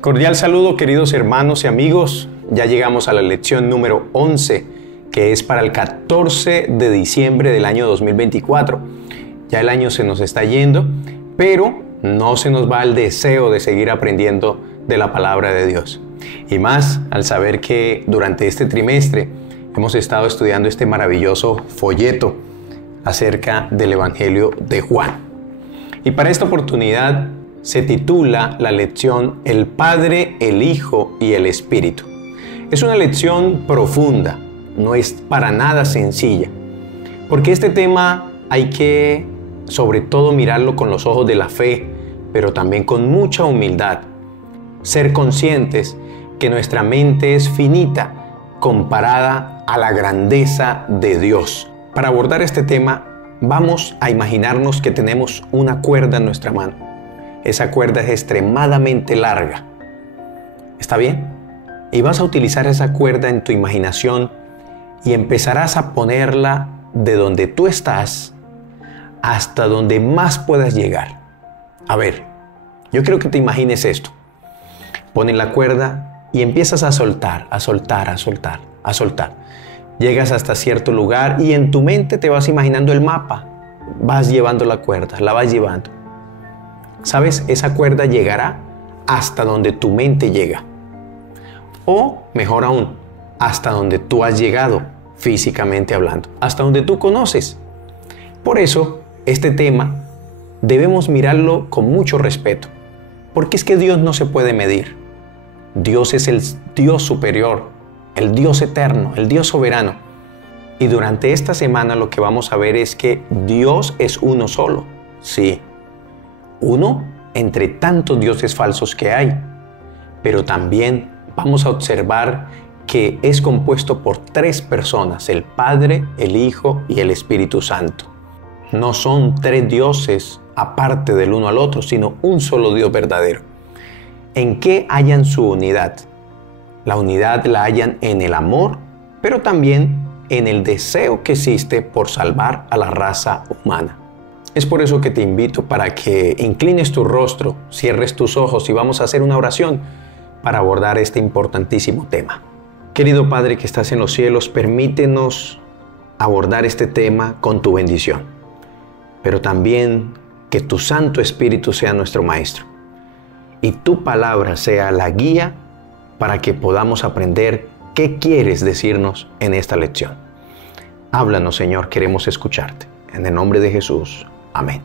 Cordial saludo, queridos hermanos y amigos. Ya llegamos a la lección número 11, que es para el 14 de diciembre del año 2024. Ya el año se nos está yendo, pero no se nos va el deseo de seguir aprendiendo de la palabra de Dios. Y más al saber que durante este trimestre hemos estado estudiando este maravilloso folleto acerca del Evangelio de Juan. Y para esta oportunidad se titula la lección El Padre, el Hijo y el Espíritu. Es una lección profunda, no es para nada sencilla, porque este tema hay que sobre todo mirarlo con los ojos de la fe, pero también con mucha humildad. Ser conscientes que nuestra mente es finita comparada a la grandeza de Dios. Para abordar este tema, vamos a imaginarnos que tenemos una cuerda en nuestra mano. Esa cuerda es extremadamente larga. ¿Está bien? Y vas a utilizar esa cuerda en tu imaginación y empezarás a ponerla de donde tú estás hasta donde más puedas llegar. A ver, yo quiero que te imagines esto. Pones la cuerda y empiezas a soltar, a soltar, a soltar, a soltar. Llegas hasta cierto lugar y en tu mente te vas imaginando el mapa. Vas llevando la cuerda, la vas llevando. ¿Sabes? Esa cuerda llegará hasta donde tu mente llega. O, mejor aún, hasta donde tú has llegado, físicamente hablando. Hasta donde tú conoces. Por eso, este tema debemos mirarlo con mucho respeto. Porque es que Dios no se puede medir. Dios es el Dios superior, el Dios eterno, el Dios soberano. Y durante esta semana lo que vamos a ver es que Dios es uno solo. Sí. Uno entre tantos dioses falsos que hay, pero también vamos a observar que es compuesto por tres personas, el Padre, el Hijo y el Espíritu Santo. No son tres dioses aparte del uno al otro, sino un solo Dios verdadero. ¿En qué hallan su unidad? La unidad la hallan en el amor, pero también en el deseo que existe por salvar a la raza humana. Es por eso que te invito para que inclines tu rostro, cierres tus ojos y vamos a hacer una oración para abordar este importantísimo tema. Querido Padre que estás en los cielos, permítenos abordar este tema con tu bendición, pero también que tu Santo Espíritu sea nuestro Maestro y tu palabra sea la guía para que podamos aprender qué quieres decirnos en esta lección. Háblanos, Señor, queremos escucharte. En el nombre de Jesús. Amén.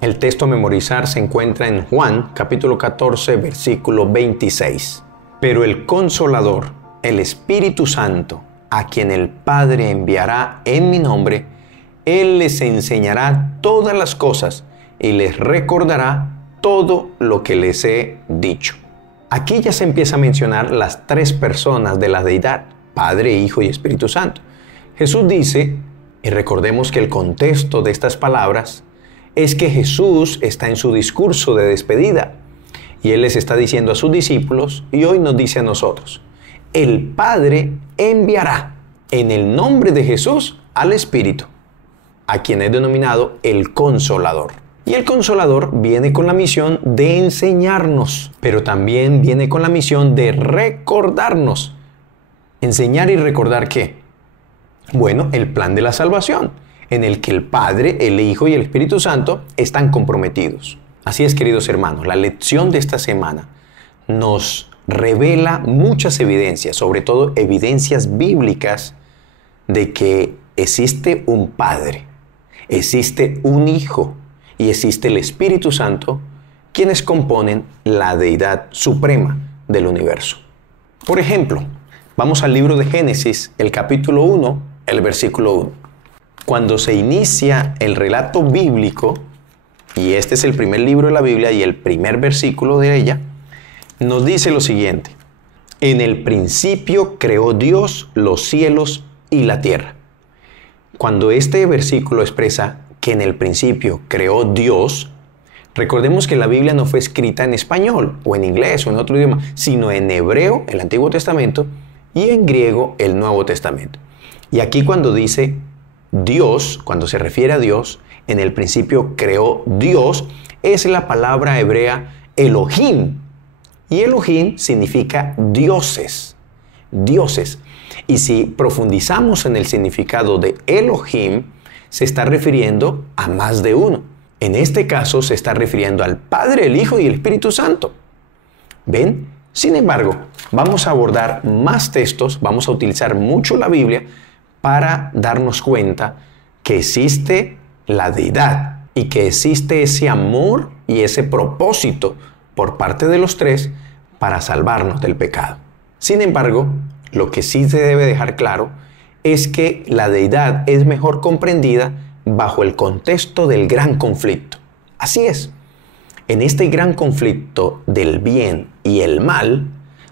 El texto a memorizar se encuentra en Juan, capítulo 14, versículo 26. Pero el Consolador, el Espíritu Santo, a quien el Padre enviará en mi nombre, Él les enseñará todas las cosas y les recordará todo lo que les he dicho. Aquí ya se empieza a mencionar las tres personas de la deidad, Padre, Hijo y Espíritu Santo. Jesús dice, y recordemos que el contexto de estas palabras es que Jesús está en su discurso de despedida y Él les está diciendo a sus discípulos y hoy nos dice a nosotros, el Padre enviará en el nombre de Jesús al Espíritu, a quien es denominado el Consolador. Y el Consolador viene con la misión de enseñarnos, pero también viene con la misión de recordarnos. ¿Enseñar y recordar qué? Bueno, el plan de la salvación, en el que el Padre, el Hijo y el Espíritu Santo están comprometidos. Así es, queridos hermanos, la lección de esta semana nos revela muchas evidencias, sobre todo evidencias bíblicas, de que existe un Padre, existe un Hijo y existe el Espíritu Santo, quienes componen la deidad suprema del universo. Por ejemplo, vamos al libro de Génesis, el capítulo 1, el versículo 1. Cuando se inicia el relato bíblico, y este es el primer libro de la Biblia y el primer versículo de ella, nos dice lo siguiente. En el principio creó Dios los cielos y la tierra. Cuando este versículo expresa que en el principio creó Dios, recordemos que la Biblia no fue escrita en español o en inglés o en otro idioma, sino en hebreo, el Antiguo Testamento, y en griego, el Nuevo Testamento. Y aquí cuando dice Dios, cuando se refiere a Dios, en el principio creó Dios, es la palabra hebrea Elohim. Y Elohim significa dioses, dioses. Y si profundizamos en el significado de Elohim, se está refiriendo a más de uno. En este caso se está refiriendo al Padre, el Hijo y el Espíritu Santo. ¿Ven? Sin embargo, vamos a abordar más textos, vamos a utilizar mucho la Biblia para darnos cuenta que existe la deidad y que existe ese amor y ese propósito por parte de los tres para salvarnos del pecado. Sin embargo, lo que sí se debe dejar claro es que la deidad es mejor comprendida bajo el contexto del gran conflicto. Así es. En este gran conflicto del bien y el mal,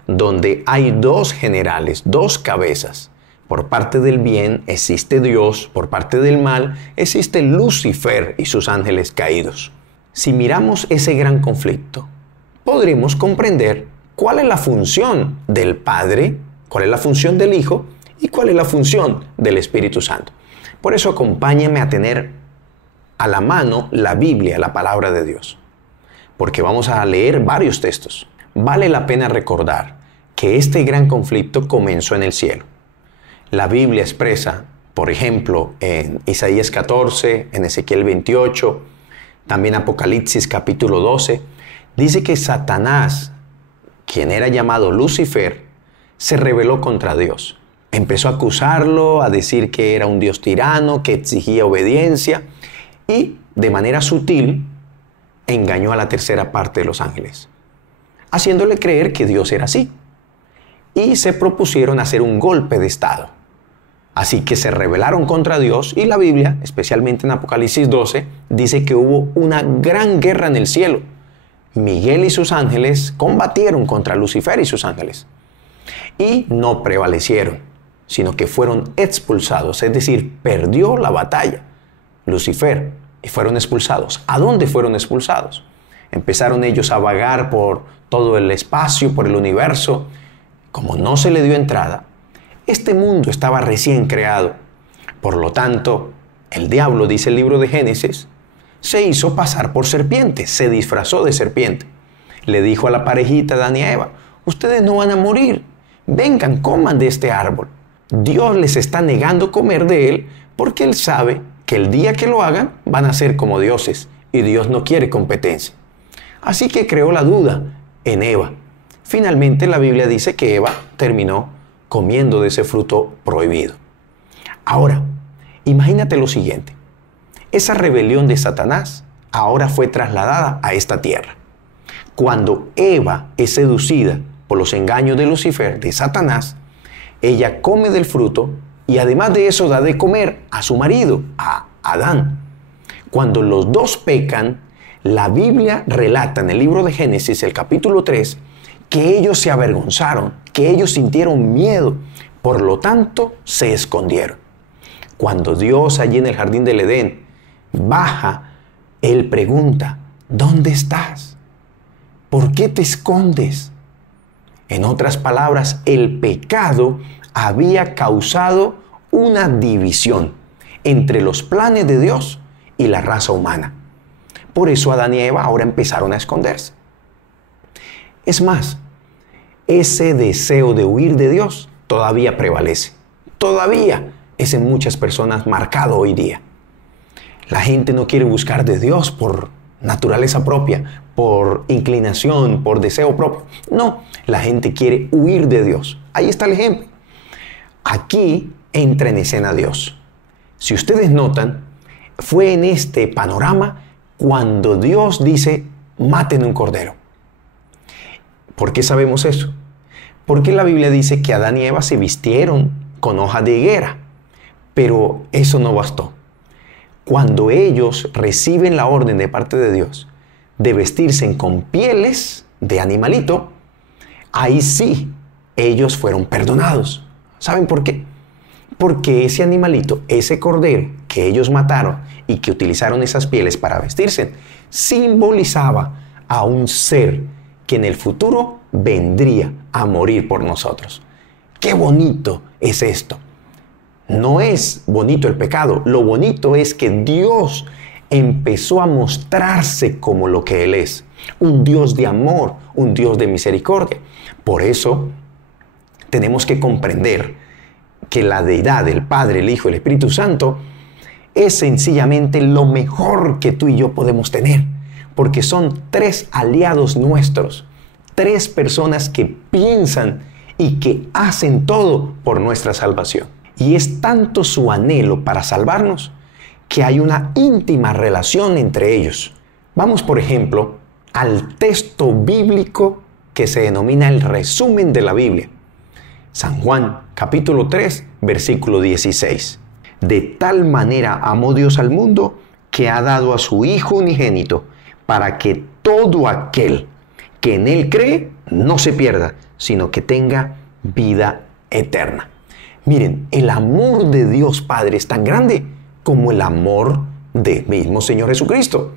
donde hay dos generales, dos cabezas, por parte del bien existe Dios, por parte del mal existe Lucifer y sus ángeles caídos. Si miramos ese gran conflicto, podremos comprender cuál es la función del Padre, cuál es la función del Hijo y cuál es la función del Espíritu Santo. Por eso acompáñame a tener a la mano la Biblia, la palabra de Dios, porque vamos a leer varios textos. Vale la pena recordar que este gran conflicto comenzó en el cielo. La Biblia expresa, por ejemplo, en Isaías 14, en Ezequiel 28, también Apocalipsis capítulo 12, dice que Satanás, quien era llamado Lucifer, se rebeló contra Dios. Empezó a acusarlo, a decir que era un Dios tirano, que exigía obediencia y, de manera sutil, engañó a la tercera parte de los ángeles, haciéndole creer que Dios era así. Y se propusieron hacer un golpe de estado. Así que se rebelaron contra Dios y la Biblia, especialmente en Apocalipsis 12, dice que hubo una gran guerra en el cielo. Miguel y sus ángeles combatieron contra Lucifer y sus ángeles. Y no prevalecieron, sino que fueron expulsados, es decir, perdió la batalla Lucifer y fueron expulsados. ¿A dónde fueron expulsados? Empezaron ellos a vagar por todo el espacio, por el universo. Como no se le dio entrada, este mundo estaba recién creado. Por lo tanto, el diablo, dice el libro de Génesis, se hizo pasar por serpiente, se disfrazó de serpiente. Le dijo a la parejita Adán y Eva, ustedes no van a morir, vengan, coman de este árbol. Dios les está negando comer de él porque él sabe que el día que lo hagan van a ser como dioses y Dios no quiere competencia. Así que creó la duda en Eva. Finalmente la Biblia dice que Eva terminó comiendo de ese fruto prohibido. Ahora, imagínate lo siguiente. Esa rebelión de Satanás ahora fue trasladada a esta tierra. Cuando Eva es seducida por los engaños de Lucifer, de Satanás, ella come del fruto y además de eso da de comer a su marido, a Adán. Cuando los dos pecan, la Biblia relata en el libro de Génesis, el capítulo 3, que ellos se avergonzaron, que ellos sintieron miedo, por lo tanto se escondieron. Cuando Dios allí en el jardín del Edén baja, Él pregunta, ¿dónde estás? ¿Por qué te escondes? En otras palabras, el pecado había causado una división entre los planes de Dios y la raza humana. Por eso Adán y Eva ahora empezaron a esconderse. Es más, ese deseo de huir de Dios todavía prevalece. Todavía es en muchas personas marcado hoy día. La gente no quiere buscar de Dios por naturaleza propia, por inclinación, por deseo propio. No, la gente quiere huir de Dios. Ahí está el ejemplo. Aquí entra en escena Dios. Si ustedes notan, fue en este panorama cuando Dios dice, maten un cordero. ¿Por qué sabemos eso? Porque la Biblia dice que Adán y Eva se vistieron con hojas de higuera, pero eso no bastó. Cuando ellos reciben la orden de parte de Dios de vestirse con pieles de animalito, ahí sí ellos fueron perdonados. ¿Saben por qué? Porque ese animalito, ese cordero que ellos mataron y que utilizaron esas pieles para vestirse, simbolizaba a un ser que en el futuro vendría a morir por nosotros. ¡Qué bonito es esto! No es bonito el pecado, lo bonito es que Dios empezó a mostrarse como lo que Él es, un Dios de amor, un Dios de misericordia. Por eso tenemos que comprender que la deidad del Padre, el Hijo y el Espíritu Santo es sencillamente lo mejor que tú y yo podemos tener, porque son tres aliados nuestros, tres personas que piensan y que hacen todo por nuestra salvación. Y es tanto su anhelo para salvarnos que hay una íntima relación entre ellos. Vamos, por ejemplo, al texto bíblico que se denomina el resumen de la Biblia. San Juan, capítulo 3, versículo 16. De tal manera amó Dios al mundo que ha dado a su Hijo unigénito para que todo aquel que en Él cree no se pierda, sino que tenga vida eterna. Miren, el amor de Dios Padre es tan grande como el amor del mismo Señor Jesucristo.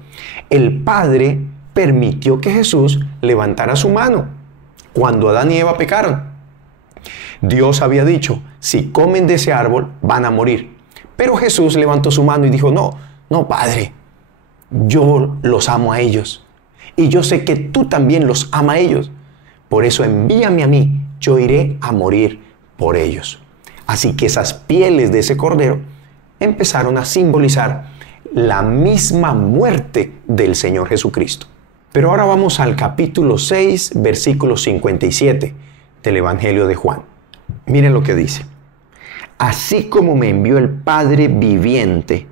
El Padre permitió que Jesús levantara su mano cuando Adán y Eva pecaron. Dios había dicho, si comen de ese árbol van a morir. Pero Jesús levantó su mano y dijo, no, Padre, yo los amo a ellos. Y yo sé que tú también los amas a ellos. Por eso envíame a mí, yo iré a morir por ellos. Así que esas pieles de ese cordero empezaron a simbolizar la misma muerte del Señor Jesucristo. Pero ahora vamos al capítulo 6, versículo 57 del Evangelio de Juan. Miren lo que dice. Así como me envió el Padre viviente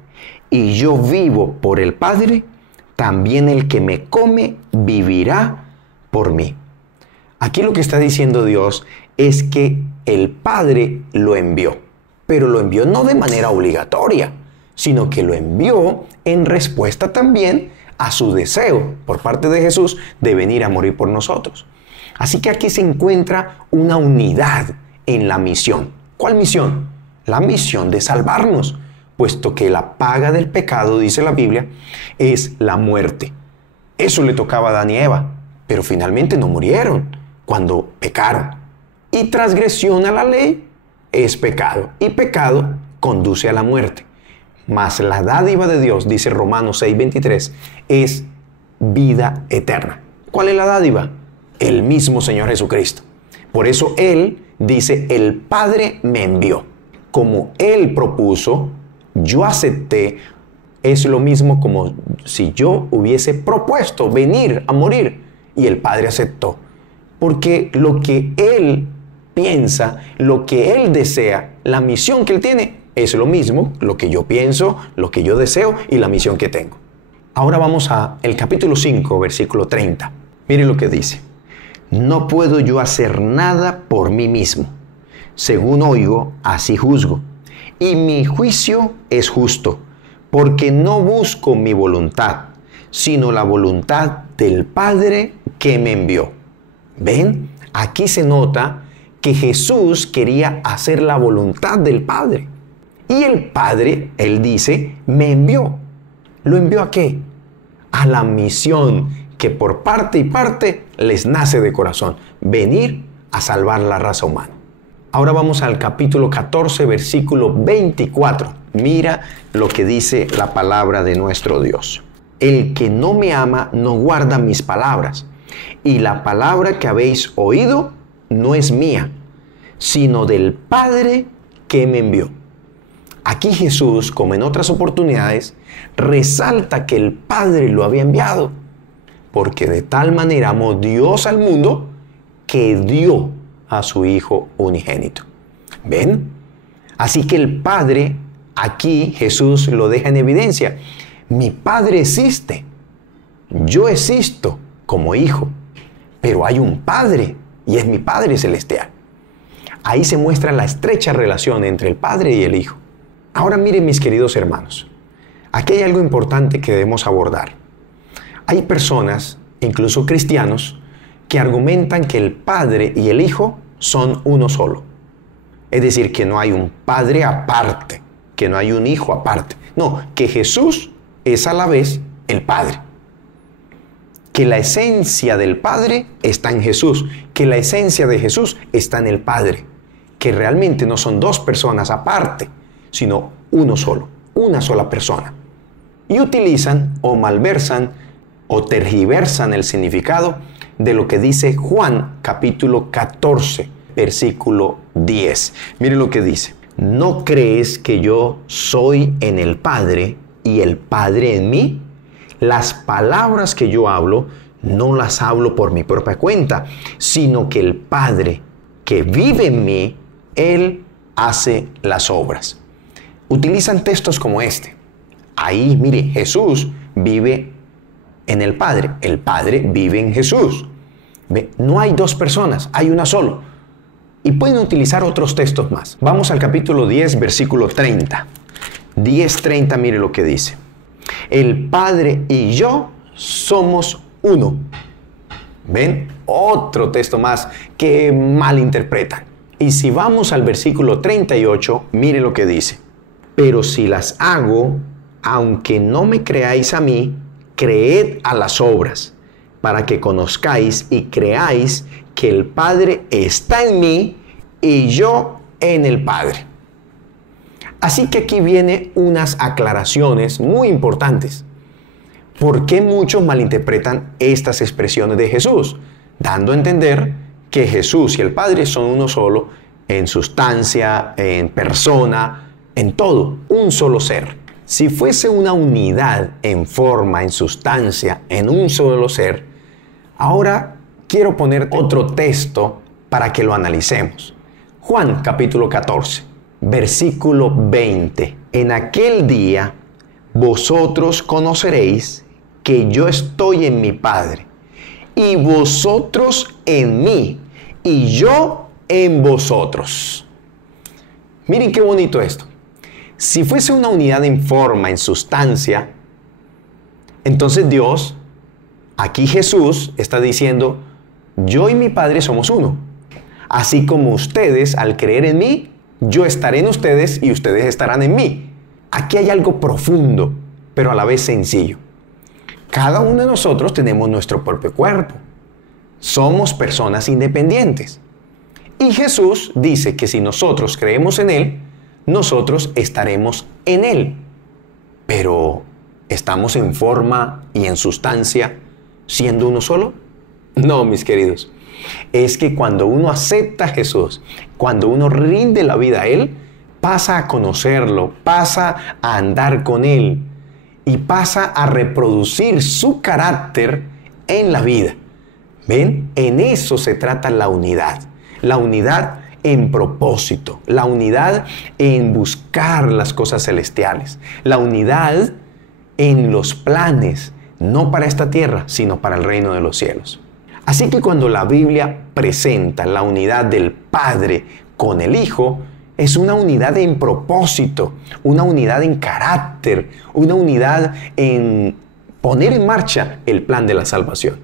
y yo vivo por el Padre, también el que me come vivirá por mí. Aquí lo que está diciendo Dios es que el Padre lo envió, pero lo envió no de manera obligatoria, sino que lo envió en respuesta también a su deseo por parte de Jesús de venir a morir por nosotros. Así que aquí se encuentra una unidad en la misión. ¿Cuál misión? La misión de salvarnos, puesto que la paga del pecado, dice la Biblia, es la muerte. Eso le tocaba a Adán y Eva, pero finalmente no murieron cuando pecaron. Y transgresión a la ley es pecado, y pecado conduce a la muerte. Mas la dádiva de Dios, dice Romanos 6:23, es vida eterna. ¿Cuál es la dádiva? El mismo Señor Jesucristo. Por eso Él dice, el Padre me envió. Como Él propuso, yo acepté. Es lo mismo como si yo hubiese propuesto venir a morir y el Padre aceptó. Porque lo que Él piensa, lo que Él desea, la misión que Él tiene, es lo mismo, lo que yo pienso, lo que yo deseo y la misión que tengo. Ahora vamos al capítulo 5, versículo 30. Miren lo que dice. No puedo yo hacer nada por mí mismo. Según oigo, así juzgo. Y mi juicio es justo, porque no busco mi voluntad, sino la voluntad del Padre que me envió. ¿Ven? Aquí se nota que Jesús quería hacer la voluntad del Padre. Y el Padre, Él dice, me envió. ¿Lo envió a qué? A la misión que por parte y parte les nace de corazón. Venir a salvar la raza humana. Ahora vamos al capítulo 14, versículo 24. Mira lo que dice la palabra de nuestro Dios. El que no me ama no guarda mis palabras. Y la palabra que habéis oído no es mía, sino del Padre que me envió. Aquí Jesús, como en otras oportunidades, resalta que el Padre lo había enviado, porque de tal manera amó Dios al mundo que dio a su Hijo unigénito. ¿Ven? Así que el Padre, aquí Jesús lo deja en evidencia. Mi Padre existe. Yo existo como hijo, pero hay un Padre y es mi Padre celestial. Ahí se muestra la estrecha relación entre el Padre y el Hijo. Ahora miren, mis queridos hermanos, aquí hay algo importante que debemos abordar. Hay personas, incluso cristianos, que argumentan que el Padre y el Hijo son uno solo. Es decir, que no hay un Padre aparte, que no hay un Hijo aparte. No, que Jesús es a la vez el Padre. Que la esencia del Padre está en Jesús, que la esencia de Jesús está en el Padre. Que realmente no son dos personas aparte, sino uno solo, una sola persona. y utilizan o malversan o tergiversan el significado de lo que dice Juan capítulo 14, versículo 10. Miren lo que dice. ¿No crees que yo soy en el Padre y el Padre en mí? Las palabras que yo hablo no las hablo por mi propia cuenta, sino que el Padre que vive en mí, Él hace las obras. Utilizan textos como este. Ahí, mire, Jesús vive en el Padre vive en Jesús. ¿Ve? No hay dos personas, hay una solo. Y pueden utilizar otros textos más. Vamos al capítulo 10, versículo 30. 10:30, mire lo que dice. El Padre y yo somos uno. ¿Ven? Otro texto más que malinterpretan. Y si vamos al versículo 38, mire lo que dice. Pero si las hago, aunque no me creáis a mí, creed a las obras, para que conozcáis y creáis que el Padre está en mí y yo en el Padre. Así que aquí vienen unas aclaraciones muy importantes. ¿Por qué muchos malinterpretan estas expresiones de Jesús? Dando a entender que Jesús y el Padre son uno solo en sustancia, en persona, en todo, un solo ser. Si fuese una unidad en forma, en sustancia, en un solo ser, ahora quiero poner otro texto para que lo analicemos. Juan capítulo 14, versículo 20. En aquel día vosotros conoceréis que yo estoy en mi Padre, y vosotros en mí, y yo en vosotros. Miren qué bonito esto. Si fuese una unidad en forma, en sustancia, entonces Dios, aquí Jesús, está diciendo, yo y mi Padre somos uno. Así como ustedes, al creer en mí, yo estaré en ustedes y ustedes estarán en mí. Aquí hay algo profundo, pero a la vez sencillo. Cada uno de nosotros tenemos nuestro propio cuerpo. Somos personas independientes. Y Jesús dice que si nosotros creemos en Él, nosotros estaremos en Él. Pero, ¿estamos en forma y en sustancia siendo uno solo? No, mis queridos. Es que cuando uno acepta a Jesús, cuando uno rinde la vida a Él, pasa a conocerlo, pasa a andar con Él y pasa a reproducir su carácter en la vida. ¿Ven? En eso se trata la unidad. La unidad en propósito, la unidad en buscar las cosas celestiales, la unidad en los planes, no para esta tierra, sino para el reino de los cielos. Así que cuando la Biblia presenta la unidad del Padre con el Hijo, es una unidad en propósito, una unidad en carácter, una unidad en poner en marcha el plan de la salvación.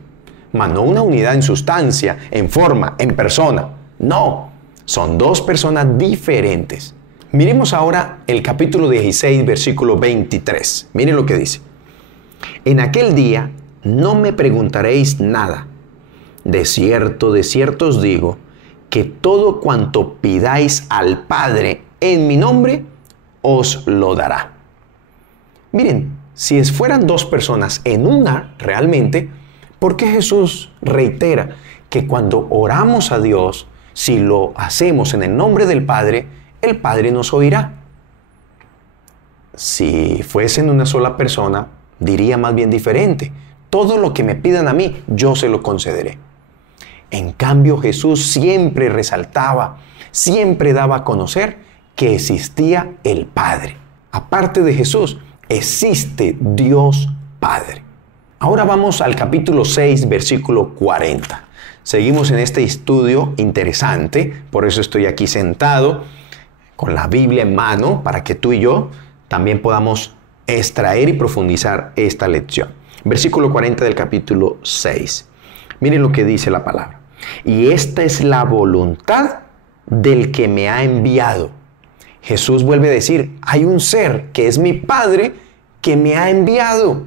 Mas no una unidad en sustancia, en forma, en persona. No, son dos personas diferentes. Miremos ahora el capítulo 16, versículo 23. Miren lo que dice. En aquel día no me preguntaréis nada. De cierto os digo, que todo cuanto pidáis al Padre en mi nombre, os lo dará. Miren, si fueran dos personas en una realmente, ¿por qué Jesús reitera que cuando oramos a Dios, si lo hacemos en el nombre del Padre, el Padre nos oirá? Si fuesen una sola persona, diría más bien diferente. Todo lo que me pidan a mí, yo se lo concederé. En cambio, Jesús siempre resaltaba, siempre daba a conocer que existía el Padre. Aparte de Jesús, existe Dios Padre. Ahora vamos al capítulo 6, versículo 40. Seguimos en este estudio interesante, por eso estoy aquí sentado con la Biblia en mano, para que tú y yo también podamos extraer y profundizar esta lección. Versículo 40 del capítulo 6. Miren lo que dice la palabra. Y esta es la voluntad del que me ha enviado. Jesús vuelve a decir, hay un ser que es mi Padre que me ha enviado.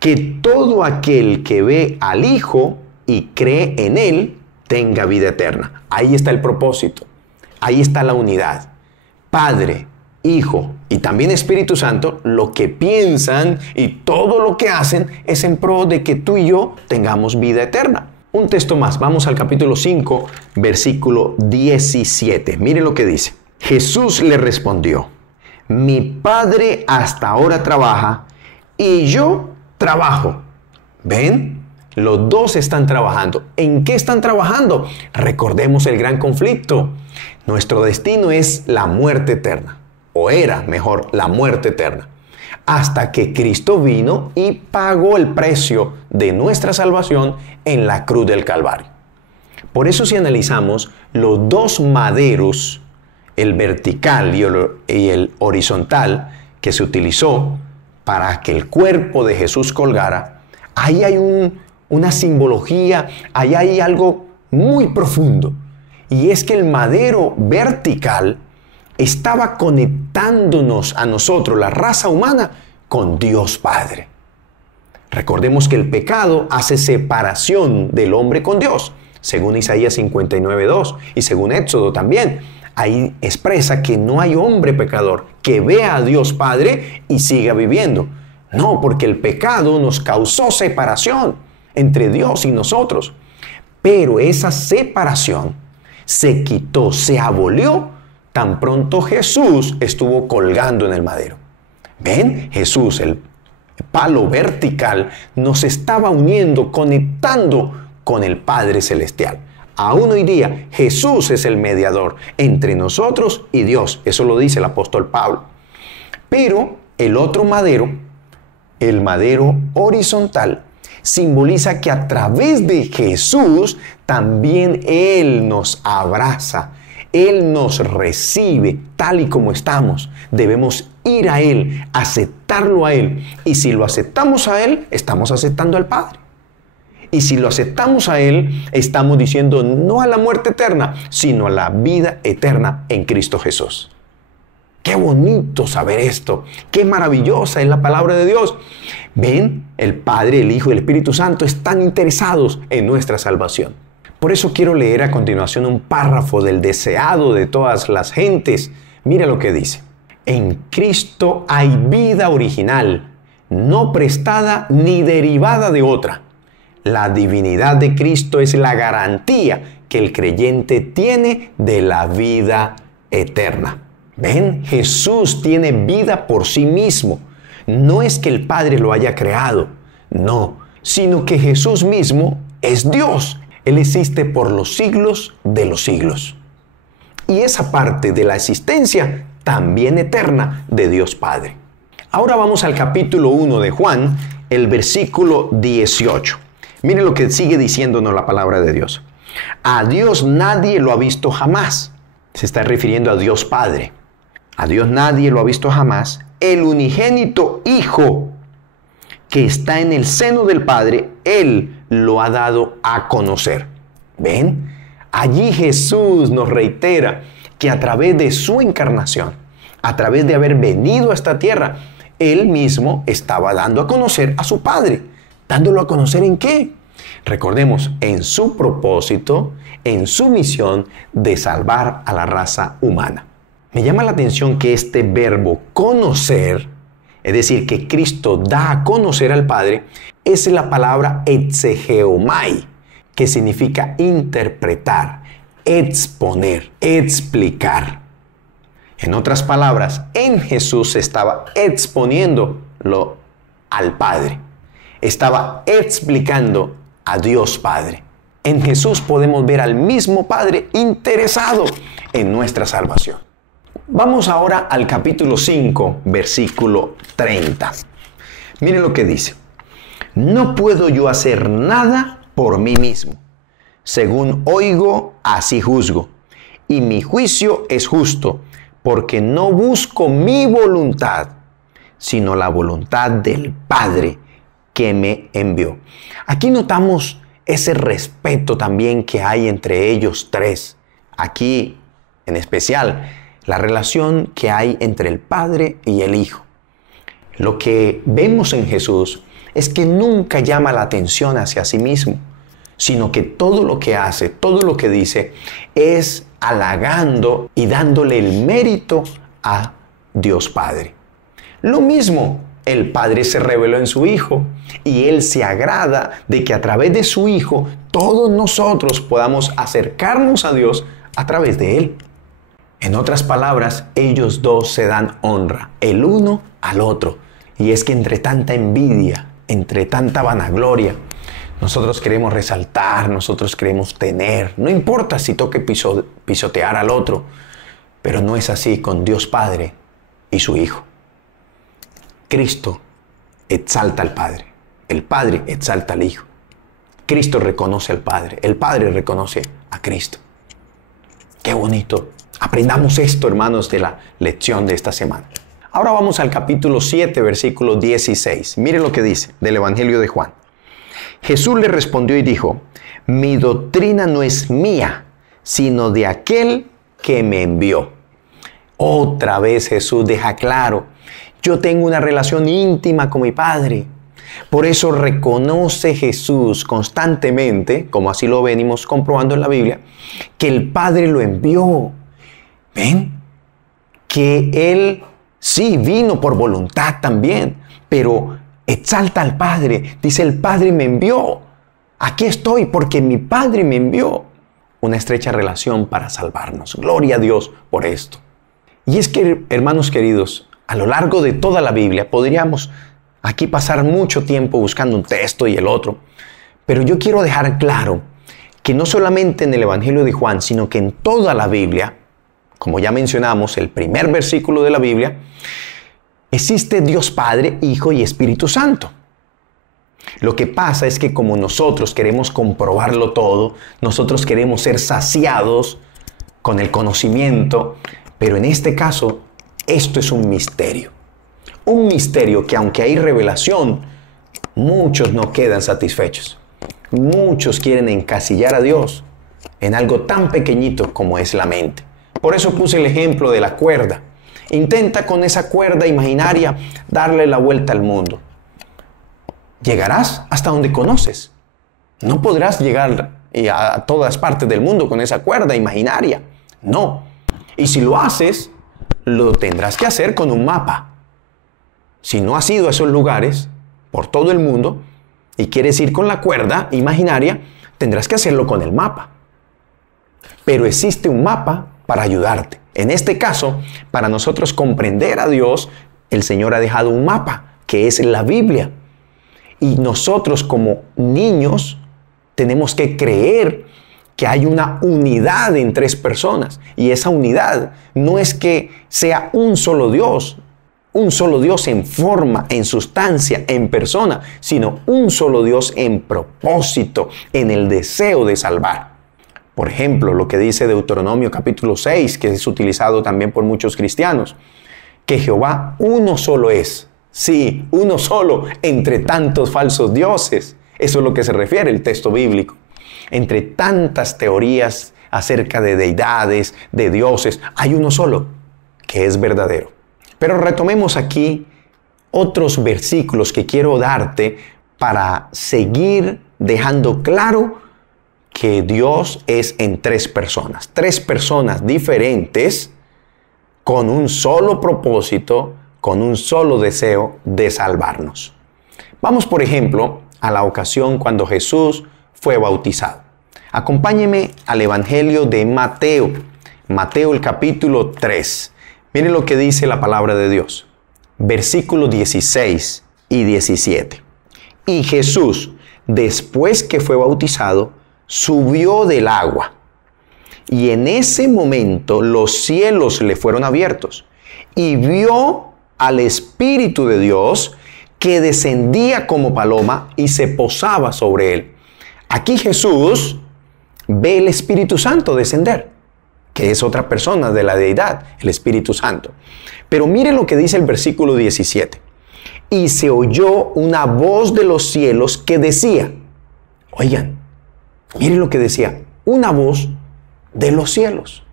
Que todo aquel que ve al Hijo y cree en Él tenga vida eterna. Ahí está el propósito. Ahí está la unidad. Padre, Hijo y también Espíritu Santo, lo que piensan y todo lo que hacen es en pro de que tú y yo tengamos vida eterna. Un texto más, vamos al capítulo 5, versículo 17. Mire lo que dice. Jesús le respondió: mi Padre hasta ahora trabaja y yo trabajo. ¿Ven? Los dos están trabajando. ¿En qué están trabajando? Recordemos el gran conflicto. Nuestro destino es la muerte eterna. O era, mejor, la muerte eterna. Hasta que Cristo vino y pagó el precio de nuestra salvación en la cruz del Calvario. Por eso si analizamos los dos maderos, el vertical y el horizontal que se utilizó para que el cuerpo de Jesús colgara, ahí hay una simbología, ahí hay algo muy profundo. Y es que el madero vertical estaba conectándonos a nosotros, la raza humana, con Dios Padre. Recordemos que el pecado hace separación del hombre con Dios, según Isaías 59:2 y según Éxodo también. Ahí expresa que no hay hombre pecador que vea a Dios Padre y siga viviendo. No, porque el pecado nos causó separación entre Dios y nosotros. Pero esa separación se quitó, se abolió tan pronto Jesús estuvo colgando en el madero. ¿Ven? Jesús, el palo vertical, nos estaba uniendo, conectando con el Padre Celestial. Aún hoy día, Jesús es el mediador entre nosotros y Dios. Eso lo dice el apóstol Pablo. Pero el otro madero, el madero horizontal, simboliza que a través de Jesús también Él nos abraza. Él nos recibe tal y como estamos. Debemos ir a Él, aceptarlo a Él. Y si lo aceptamos a Él, estamos aceptando al Padre. Y si lo aceptamos a Él, estamos diciendo no a la muerte eterna, sino a la vida eterna en Cristo Jesús. Qué bonito saber esto. Qué maravillosa es la palabra de Dios. Ven, el Padre, el Hijo y el Espíritu Santo están interesados en nuestra salvación. Por eso quiero leer a continuación un párrafo del deseado de todas las gentes. Mira lo que dice. En Cristo hay vida original, no prestada ni derivada de otra. La divinidad de Cristo es la garantía que el creyente tiene de la vida eterna. ¿Ven? Jesús tiene vida por sí mismo. No es que el Padre lo haya creado, no, sino que Jesús mismo es Dios. Él existe por los siglos de los siglos. Y esa parte de la existencia también eterna de Dios Padre. Ahora vamos al capítulo 1 de Juan, el versículo 18. Miren lo que sigue diciéndonos la palabra de Dios. A Dios nadie lo ha visto jamás. Se está refiriendo a Dios Padre. A Dios nadie lo ha visto jamás. El unigénito Hijo que está en el seno del Padre, Él lo ha dado a conocer. ¿Ven? Allí Jesús nos reitera que a través de su encarnación, a través de haber venido a esta tierra, Él mismo estaba dando a conocer a su Padre. ¿Dándolo a conocer en qué? Recordemos, en su propósito, en su misión de salvar a la raza humana. Me llama la atención que este verbo conocer, es decir, que Cristo da a conocer al Padre, es la palabra exegeomai, que significa interpretar, exponer, explicar. En otras palabras, en Jesús se estaba exponiéndolo al Padre. Estaba explicando a Dios Padre. En Jesús podemos ver al mismo Padre interesado en nuestra salvación. Vamos ahora al capítulo 5, versículo 30. Miren lo que dice. No puedo yo hacer nada por mí mismo. Según oigo, así juzgo. Y mi juicio es justo, porque no busco mi voluntad, sino la voluntad del Padre que me envió. Aquí notamos ese respeto también que hay entre ellos tres. Aquí, en especial, la relación que hay entre el Padre y el Hijo. Lo que vemos en Jesús es que nunca llama la atención hacia sí mismo, sino que todo lo que hace, todo lo que dice, es halagando y dándole el mérito a Dios Padre. Lo mismo, el Padre se reveló en su Hijo y Él se agrada de que a través de su Hijo todos nosotros podamos acercarnos a Dios a través de Él. En otras palabras, ellos dos se dan honra, el uno al otro. Y es que entre tanta envidia, entre tanta vanagloria, nosotros queremos resaltar, nosotros queremos tener. No importa si toque pisotear al otro, pero no es así con Dios Padre y su Hijo. Cristo exalta al Padre, el Padre exalta al Hijo. Cristo reconoce al Padre, el Padre reconoce a Cristo. ¡Qué bonito! Aprendamos esto, hermanos, de la lección de esta semana. Ahora vamos al capítulo 7, versículo 16. Mire lo que dice del Evangelio de Juan. Jesús le respondió y dijo: mi doctrina no es mía, sino de aquel que me envió. Otra vez Jesús deja claro: yo tengo una relación íntima con mi Padre. Por eso reconoce Jesús constantemente, como así lo venimos comprobando en la Biblia, que el Padre lo envió. ¿Ven? Que Él sí vino por voluntad también, pero exalta al Padre. Dice: el Padre me envió. Aquí estoy porque mi Padre me envió. Una estrecha relación para salvarnos. Gloria a Dios por esto. Y es que, hermanos queridos, a lo largo de toda la Biblia podríamos aquí pasar mucho tiempo buscando un texto y el otro. Pero yo quiero dejar claro que no solamente en el Evangelio de Juan, sino que en toda la Biblia, como ya mencionamos, el primer versículo de la Biblia, existe Dios Padre, Hijo y Espíritu Santo. Lo que pasa es que como nosotros queremos comprobarlo todo, nosotros queremos ser saciados con el conocimiento, pero en este caso, esto es un misterio. Un misterio que aunque hay revelación, muchos no quedan satisfechos. Muchos quieren encasillar a Dios en algo tan pequeñito como es la mente. Por eso puse el ejemplo de la cuerda. Intenta con esa cuerda imaginaria darle la vuelta al mundo. Llegarás hasta donde conoces. No podrás llegar a todas partes del mundo con esa cuerda imaginaria. No. Y si lo haces, lo tendrás que hacer con un mapa. Si no has ido a esos lugares por todo el mundo y quieres ir con la cuerda imaginaria, tendrás que hacerlo con el mapa. Pero existe un mapa para ayudarte. En este caso, para nosotros comprender a Dios, el Señor ha dejado un mapa, que es la Biblia. Y nosotros como niños tenemos que creer que hay una unidad en tres personas. Y esa unidad no es que sea un solo Dios en forma, en sustancia, en persona, sino un solo Dios en propósito, en el deseo de salvar. Por ejemplo, lo que dice Deuteronomio capítulo 6, que es utilizado también por muchos cristianos, que Jehová uno solo es. Sí, uno solo entre tantos falsos dioses. Eso es lo que se refiere el texto bíblico. Entre tantas teorías acerca de deidades, de dioses, hay uno solo, que es verdadero. Pero retomemos aquí otros versículos que quiero darte para seguir dejando claro que Dios es en tres personas diferentes, con un solo propósito, con un solo deseo de salvarnos. Vamos, por ejemplo, a la ocasión cuando Jesús fue bautizado. Acompáñeme al Evangelio de Mateo, Mateo el capítulo 3. Miren lo que dice la palabra de Dios, versículos 16 y 17. Y Jesús, después que fue bautizado, subió del agua. Y en ese momento los cielos le fueron abiertos y vio al Espíritu de Dios que descendía como paloma y se posaba sobre él. Aquí Jesús ve el Espíritu Santo descender, que es otra persona de la deidad, el Espíritu Santo. Pero mire lo que dice el versículo 17. Y se oyó una voz de los cielos que decía, oigan, mire lo que decía, una voz de los cielos.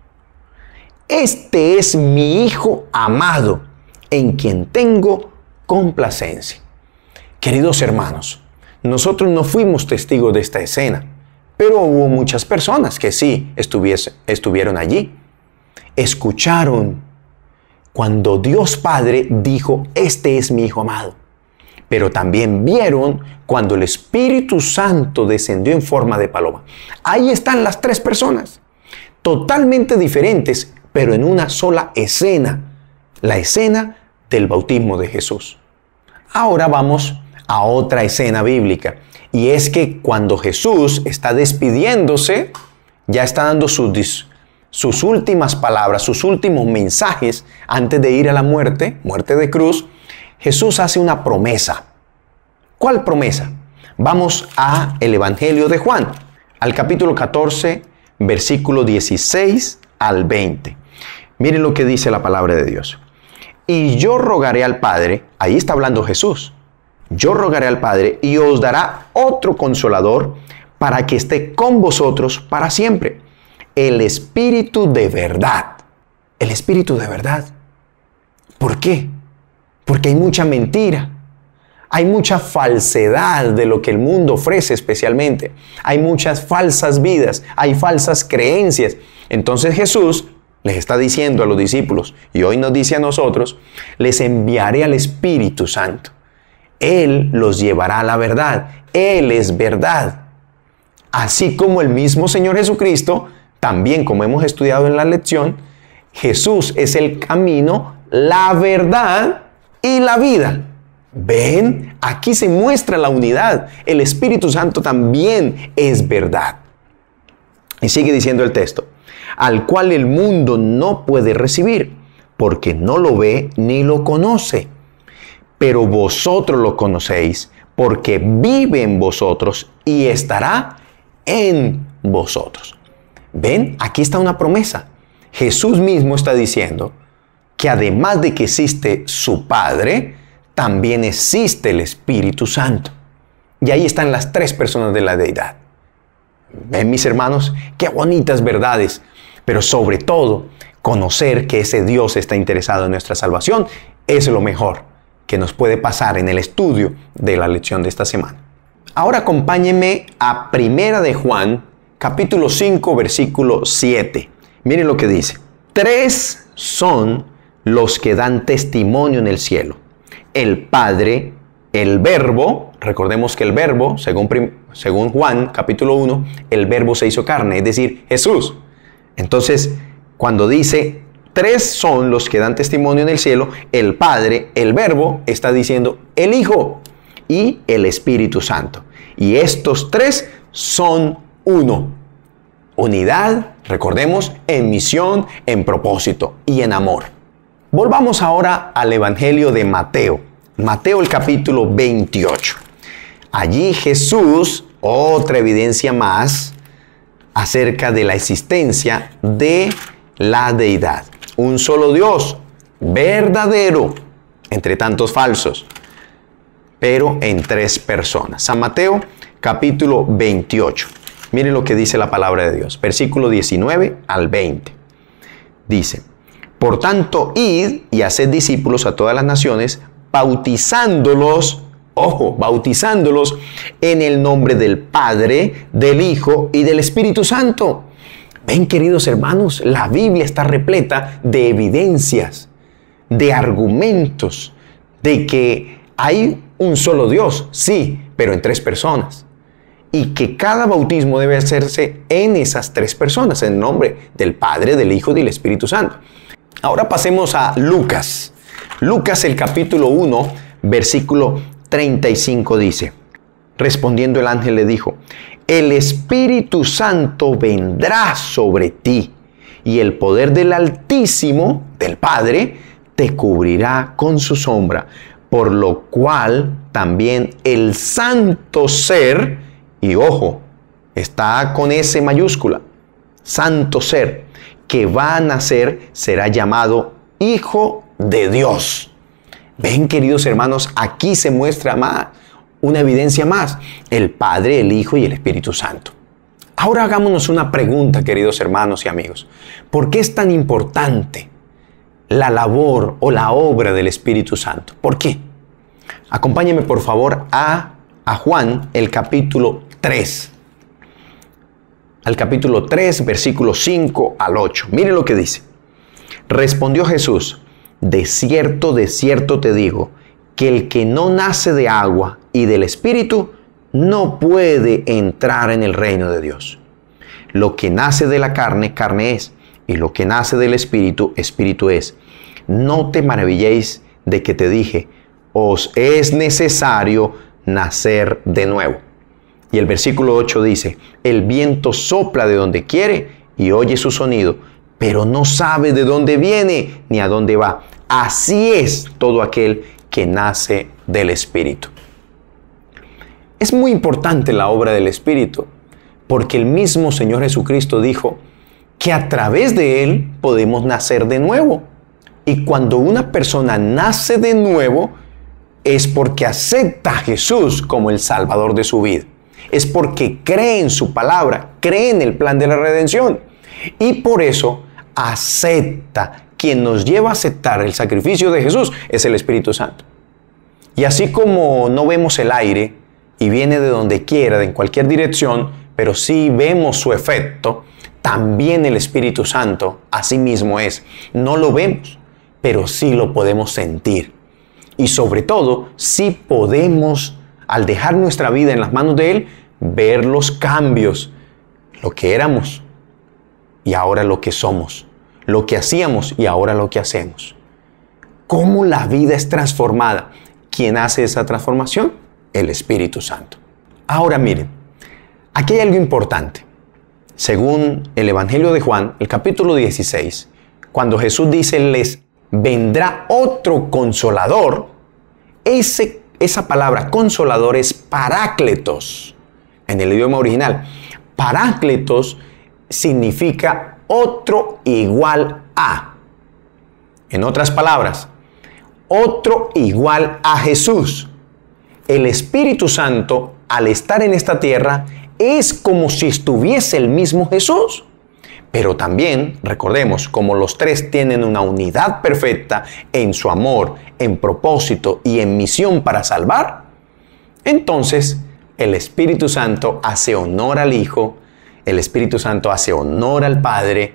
Este es mi Hijo amado, en quien tengo complacencia. Queridos hermanos, nosotros no fuimos testigos de esta escena, pero hubo muchas personas que sí estuvieron allí. Escucharon cuando Dios Padre dijo, este es mi Hijo amado. Pero también vieron cuando el Espíritu Santo descendió en forma de paloma. Ahí están las tres personas, totalmente diferentes, pero en una sola escena, la escena del bautismo de Jesús. Ahora vamos a otra escena bíblica, y es que cuando Jesús está despidiéndose, ya está dando sus últimas palabras, sus últimos mensajes antes de ir a la muerte de cruz, Jesús hace una promesa. ¿Cuál promesa? Vamos a el Evangelio de Juan, al capítulo 14, versículo 16 al 20. Miren lo que dice la palabra de Dios. Y yo rogaré al Padre, ahí está hablando Jesús, yo rogaré al Padre y os dará otro consolador para que esté con vosotros para siempre. El Espíritu de verdad. El Espíritu de verdad. ¿Por qué? Porque hay mucha mentira. Hay mucha falsedad de lo que el mundo ofrece especialmente. Hay muchas falsas vidas. Hay falsas creencias. Entonces Jesús les está diciendo a los discípulos, y hoy nos dice a nosotros, les enviaré al Espíritu Santo. Él los llevará a la verdad. Él es verdad. Así como el mismo Señor Jesucristo, también como hemos estudiado en la lección, Jesús es el camino, la verdad y la vida. ¿Ven? Aquí se muestra la unidad. El Espíritu Santo también es verdad. Y sigue diciendo el texto, al cual el mundo no puede recibir, porque no lo ve ni lo conoce. Pero vosotros lo conocéis, porque vive en vosotros y estará en vosotros. ¿Ven? Aquí está una promesa. Jesús mismo está diciendo que además de que existe su Padre, también existe el Espíritu Santo. Y ahí están las tres personas de la deidad. ¿Ven, mis hermanos? Qué bonitas verdades. Pero sobre todo, conocer que ese Dios está interesado en nuestra salvación es lo mejor que nos puede pasar en el estudio de la lección de esta semana. Ahora acompáñenme a Primera de Juan, capítulo 5, versículo 7. Miren lo que dice. 3 son los que dan testimonio en el cielo. El Padre, el Verbo, recordemos que el Verbo, según Juan, capítulo 1, el Verbo se hizo carne, es decir, Jesús. Entonces, cuando dice 3 son los que dan testimonio en el cielo, el Padre, el Verbo, está diciendo el Hijo y el Espíritu Santo. Y estos 3 son uno. Unidad, recordemos, en misión, en propósito y en amor. Volvamos ahora al Evangelio de Mateo. Mateo el capítulo 28. Allí Jesús, otra evidencia más acerca de la existencia de la deidad. Un solo Dios, verdadero, entre tantos falsos, pero en 3 personas. San Mateo capítulo 28. Miren lo que dice la palabra de Dios. Versículo 19 al 20. Dice, por tanto, id y haced discípulos a todas las naciones, bautizándolos, ojo, bautizándolos en el nombre del Padre, del Hijo y del Espíritu Santo. Ven, queridos hermanos, la Biblia está repleta de evidencias, de argumentos, de que hay un solo Dios, sí, pero en 3 personas. Y que cada bautismo debe hacerse en esas 3 personas, en el nombre del Padre, del Hijo y del Espíritu Santo. Ahora pasemos a Lucas. Lucas el capítulo 1, versículo 35 dice, respondiendo el ángel le dijo, el Espíritu Santo vendrá sobre ti y el poder del Altísimo, del Padre, te cubrirá con su sombra, por lo cual también el santo ser, y ojo, está con S mayúscula, santo ser, que va a nacer será llamado Hijo de Dios. Ven, queridos hermanos, aquí se muestra más, una evidencia más, el Padre, el Hijo y el Espíritu Santo. Ahora hagámonos una pregunta, queridos hermanos y amigos. ¿Por qué es tan importante la labor o la obra del Espíritu Santo? ¿Por qué? Acompáñenme por favor a Juan, el capítulo 3. Al capítulo 3, versículos 5 al 8. Miren lo que dice. Respondió Jesús, de cierto te digo, que el que no nace de agua y del Espíritu no puede entrar en el reino de Dios. Lo que nace de la carne, carne es, y lo que nace del Espíritu, Espíritu es. No te maravilléis de que te dije, os es necesario nacer de nuevo. Y el versículo 8 dice, el viento sopla de donde quiere y oye su sonido, pero no sabe de dónde viene ni a dónde va. Así es todo aquel que nace del Espíritu. Es muy importante la obra del Espíritu, porque el mismo Señor Jesucristo dijo que a través de Él podemos nacer de nuevo. Y cuando una persona nace de nuevo, es porque acepta a Jesús como el Salvador de su vida. Es porque cree en su palabra, cree en el plan de la redención. Y por eso acepta. Quien nos lleva a aceptar el sacrificio de Jesús es el Espíritu Santo. Y así como no vemos el aire y viene de donde quiera, en cualquier dirección, pero sí vemos su efecto, también el Espíritu Santo así mismo es. No lo vemos, pero sí lo podemos sentir. Y sobre todo, sí podemos, al dejar nuestra vida en las manos de Él, ver los cambios, lo que éramos y ahora lo que somos, lo que hacíamos y ahora lo que hacemos. ¿Cómo la vida es transformada? ¿Quién hace esa transformación? El Espíritu Santo. Ahora miren, aquí hay algo importante. Según el Evangelio de Juan, el capítulo 16, cuando Jesús dice, les vendrá otro consolador, esa palabra consolador es parácletos en el idioma original. Parácletos significa otro igual a. En otras palabras, otro igual a Jesús. El Espíritu Santo, al estar en esta tierra, es como si estuviese el mismo Jesús. Pero también, recordemos, como los tres tienen una unidad perfecta en su amor, en propósito y en misión para salvar, entonces el Espíritu Santo hace honor al Hijo, el Espíritu Santo hace honor al Padre,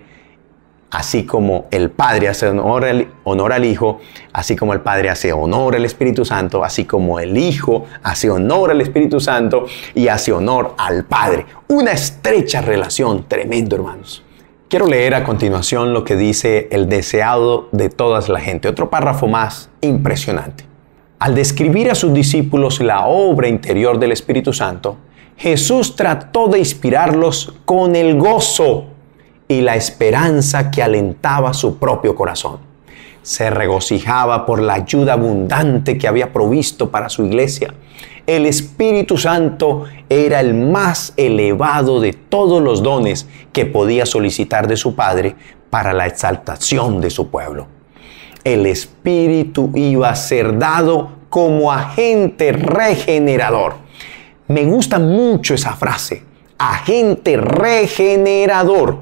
así como el Padre hace honor al Hijo, así como el Padre hace honor al Espíritu Santo, así como el Hijo hace honor al Espíritu Santo y hace honor al Padre. Una estrecha relación, tremendo, hermanos. Quiero leer a continuación lo que dice el deseado de toda la gente, otro párrafo más impresionante. Al describir a sus discípulos la obra interior del Espíritu Santo, Jesús trató de inspirarlos con el gozo y la esperanza que alentaba su propio corazón. Se regocijaba por la ayuda abundante que había provisto para su iglesia. El Espíritu Santo era el más elevado de todos los dones que podía solicitar de su Padre para la exaltación de su pueblo. El Espíritu iba a ser dado como agente regenerador. Me gusta mucho esa frase, agente regenerador.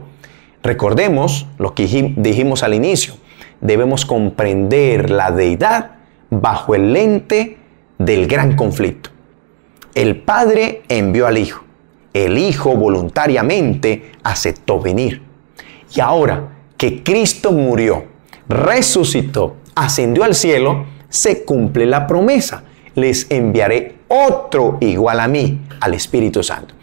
Recordemos lo que dijimos al inicio, debemos comprender la deidad bajo el lente del gran conflicto. El Padre envió al Hijo, el Hijo voluntariamente aceptó venir. Y ahora que Cristo murió, resucitó, ascendió al cielo, se cumple la promesa. Les enviaré otro igual a mí, al Espíritu Santo.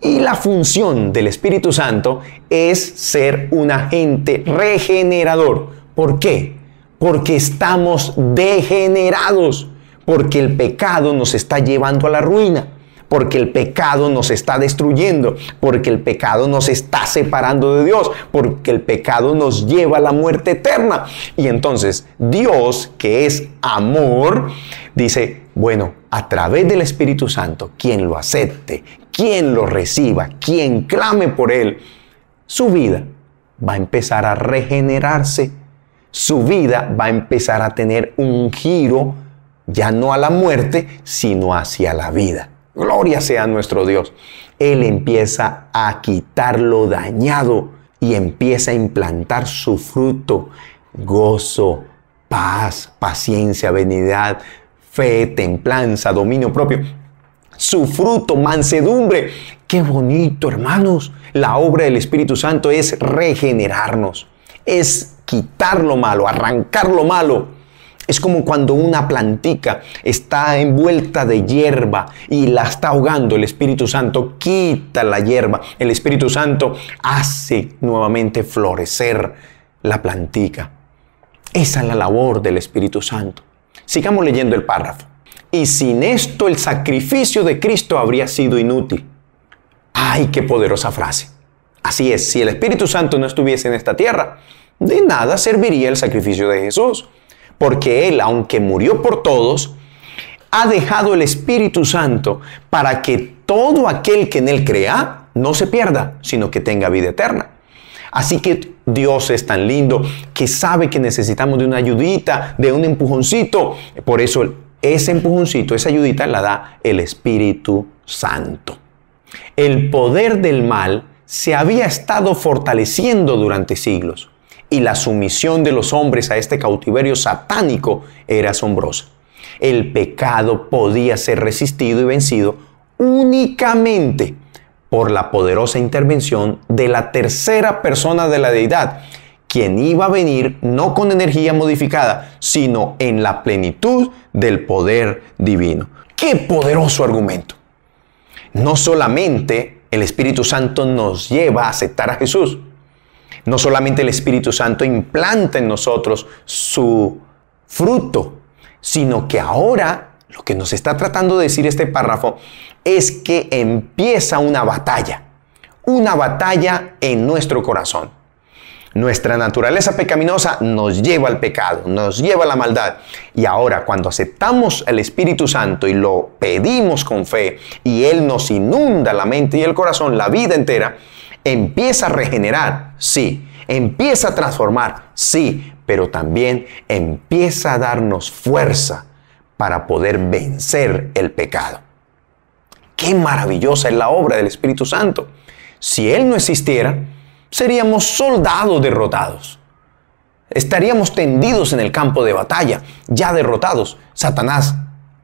Y la función del Espíritu Santo es ser un agente regenerador. ¿Por qué? Porque estamos degenerados, porque el pecado nos está llevando a la ruina, porque el pecado nos está destruyendo, porque el pecado nos está separando de Dios, porque el pecado nos lleva a la muerte eterna. Y entonces Dios, que es amor, dice, bueno, a través del Espíritu Santo, quien lo acepte, quien lo reciba, quien clame por Él, su vida va a empezar a regenerarse. Su vida va a empezar a tener un giro, ya no a la muerte, sino hacia la vida. Gloria sea a nuestro Dios. Él empieza a quitar lo dañado y empieza a implantar su fruto: gozo, paz, paciencia, benignidad, fe, templanza, dominio propio. Su fruto, mansedumbre. ¡Qué bonito, hermanos! La obra del Espíritu Santo es regenerarnos, es quitar lo malo, arrancar lo malo. Es como cuando una plantica está envuelta de hierba y la está ahogando. El Espíritu Santo quita la hierba. El Espíritu Santo hace nuevamente florecer la plantica. Esa es la labor del Espíritu Santo. Sigamos leyendo el párrafo. Y sin esto el sacrificio de Cristo habría sido inútil. ¡Ay, qué poderosa frase! Así es, si el Espíritu Santo no estuviese en esta tierra, de nada serviría el sacrificio de Jesús. Porque Él, aunque murió por todos, ha dejado el Espíritu Santo para que todo aquel que en Él crea no se pierda, sino que tenga vida eterna. Así que Dios es tan lindo que sabe que necesitamos de una ayudita, de un empujoncito. Por eso ese empujoncito, esa ayudita la da el Espíritu Santo. El poder del mal se había estado fortaleciendo durante siglos. Y la sumisión de los hombres a este cautiverio satánico era asombrosa. El pecado podía ser resistido y vencido únicamente por la poderosa intervención de la tercera persona de la deidad, quien iba a venir no con energía modificada, sino en la plenitud del poder divino. ¡Qué poderoso argumento! No solamente el Espíritu Santo nos lleva a aceptar a Jesús, no solamente el Espíritu Santo implanta en nosotros su fruto, sino que ahora lo que nos está tratando de decir este párrafo es que empieza una batalla en nuestro corazón. Nuestra naturaleza pecaminosa nos lleva al pecado, nos lleva a la maldad. Y ahora cuando aceptamos al Espíritu Santo y lo pedimos con fe y Él nos inunda la mente y el corazón, la vida entera, empieza a regenerar, sí. Empieza a transformar, sí. Pero también empieza a darnos fuerza para poder vencer el pecado. ¡Qué maravillosa es la obra del Espíritu Santo! Si Él no existiera, seríamos soldados derrotados. Estaríamos tendidos en el campo de batalla, ya derrotados. Satanás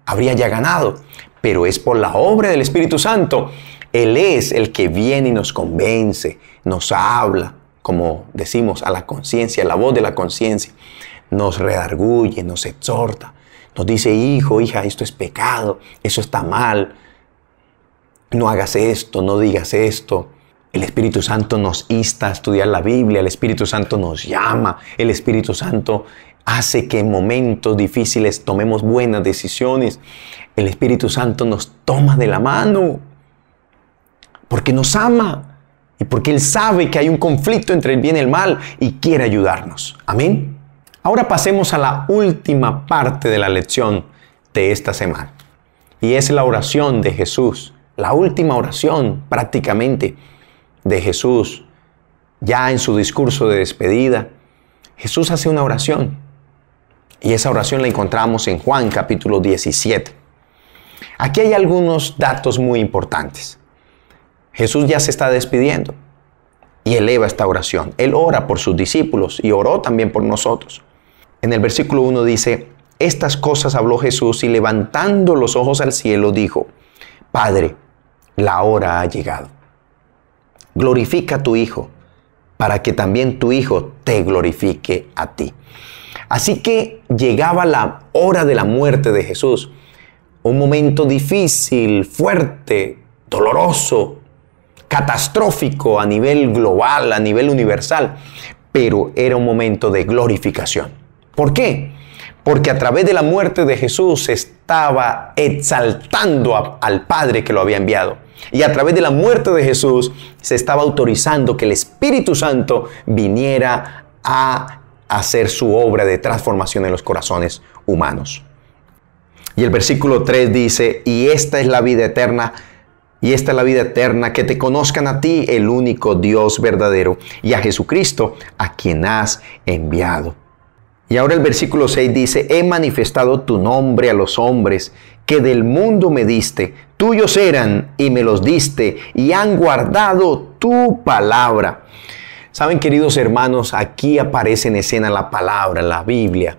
habría ya ganado. Pero es por la obra del Espíritu Santo. Él es el que viene y nos convence, nos habla, como decimos, a la conciencia, la voz de la conciencia. Nos redarguye, nos exhorta, nos dice, hijo, hija, esto es pecado, eso está mal. No hagas esto, no digas esto. El Espíritu Santo nos insta a estudiar la Biblia, el Espíritu Santo nos llama, el Espíritu Santo hace que en momentos difíciles tomemos buenas decisiones. El Espíritu Santo nos toma de la mano porque nos ama y porque Él sabe que hay un conflicto entre el bien y el mal y quiere ayudarnos. Amén. Ahora pasemos a la última parte de la lección de esta semana y es la oración de Jesús, la última oración prácticamente de Jesús. Ya en su discurso de despedida, Jesús hace una oración y esa oración la encontramos en Juan capítulo 17. Aquí hay algunos datos muy importantes. Jesús ya se está despidiendo y eleva esta oración. Él ora por sus discípulos y oró también por nosotros. En el versículo 1 dice, estas cosas habló Jesús y levantando los ojos al cielo dijo, Padre, la hora ha llegado. Glorifica a tu Hijo, para que también tu Hijo te glorifique a ti. Así que llegaba la hora de la muerte de Jesús. Un momento difícil, fuerte, doloroso, catastrófico a nivel global, a nivel universal. Pero era un momento de glorificación. ¿Por qué? Porque a través de la muerte de Jesús se estaba exaltando al Padre que lo había enviado. Y a través de la muerte de Jesús se estaba autorizando que el Espíritu Santo viniera a hacer su obra de transformación en los corazones humanos. Y el versículo 3 dice, y esta es la vida eterna, que te conozcan a ti, el único Dios verdadero, y a Jesucristo, a quien has enviado. Y ahora el versículo 6 dice, he manifestado tu nombre a los hombres que del mundo me diste, tuyos eran y me los diste y han guardado tu palabra. Saben, queridos hermanos, aquí aparece en escena la palabra, la Biblia.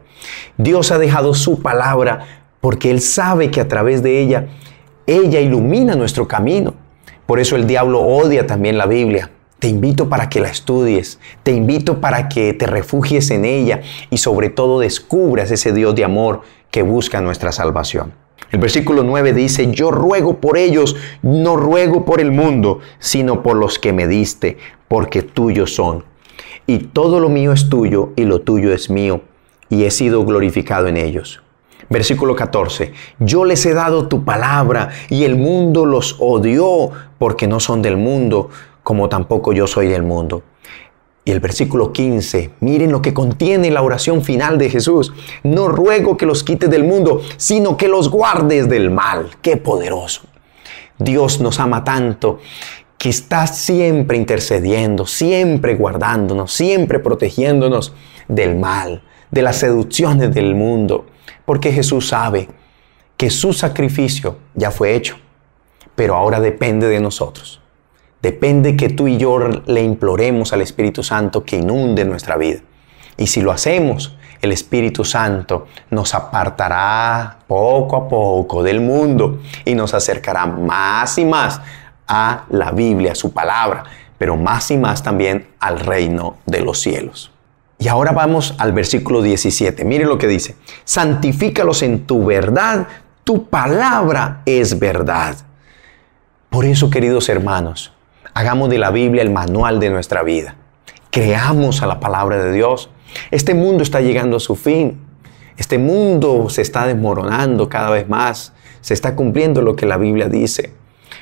Dios ha dejado su palabra porque Él sabe que a través de ella ilumina nuestro camino. Por eso el diablo odia también la Biblia. Te invito para que la estudies, te invito para que te refugies en ella y sobre todo descubras ese Dios de amor que busca nuestra salvación. El versículo 9 dice, yo ruego por ellos, no ruego por el mundo, sino por los que me diste, porque tuyos son. Y todo lo mío es tuyo y lo tuyo es mío, y he sido glorificado en ellos. Versículo 14, yo les he dado tu palabra y el mundo los odió porque no son del mundo, como tampoco yo soy del mundo. Y el versículo 15, miren lo que contiene la oración final de Jesús. No ruego que los quites del mundo, sino que los guardes del mal. ¡Qué poderoso! Dios nos ama tanto que está siempre intercediendo, siempre guardándonos, siempre protegiéndonos del mal, de las seducciones del mundo. Porque Jesús sabe que su sacrificio ya fue hecho, pero ahora depende de nosotros. Depende que tú y yo le imploremos al Espíritu Santo que inunde nuestra vida. Y si lo hacemos, el Espíritu Santo nos apartará poco a poco del mundo y nos acercará más y más a la Biblia, a su palabra, pero más y más también al reino de los cielos. Y ahora vamos al versículo 17. Mire lo que dice. Santifícalos en tu verdad, tu palabra es verdad. Por eso, queridos hermanos, hagamos de la Biblia el manual de nuestra vida. Creamos a la palabra de Dios. Este mundo está llegando a su fin. Este mundo se está desmoronando cada vez más. Se está cumpliendo lo que la Biblia dice.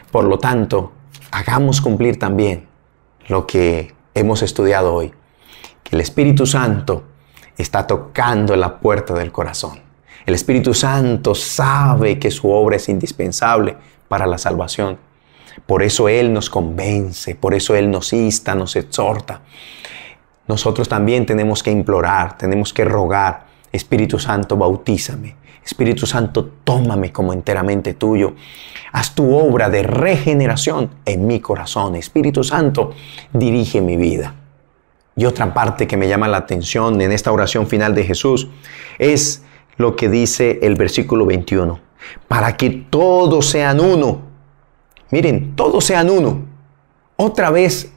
Por lo tanto, hagamos cumplir también lo que hemos estudiado hoy. Que el Espíritu Santo está tocando en la puerta del corazón. El Espíritu Santo sabe que su obra es indispensable para la salvación. Por eso Él nos convence, por eso Él nos insta, nos exhorta. Nosotros también tenemos que implorar, tenemos que rogar. Espíritu Santo, bautízame. Espíritu Santo, tómame como enteramente tuyo. Haz tu obra de regeneración en mi corazón. Espíritu Santo, dirige mi vida. Y otra parte que me llama la atención en esta oración final de Jesús es lo que dice el versículo 21. Para que todos sean uno. Miren, todos sean uno. Otra vez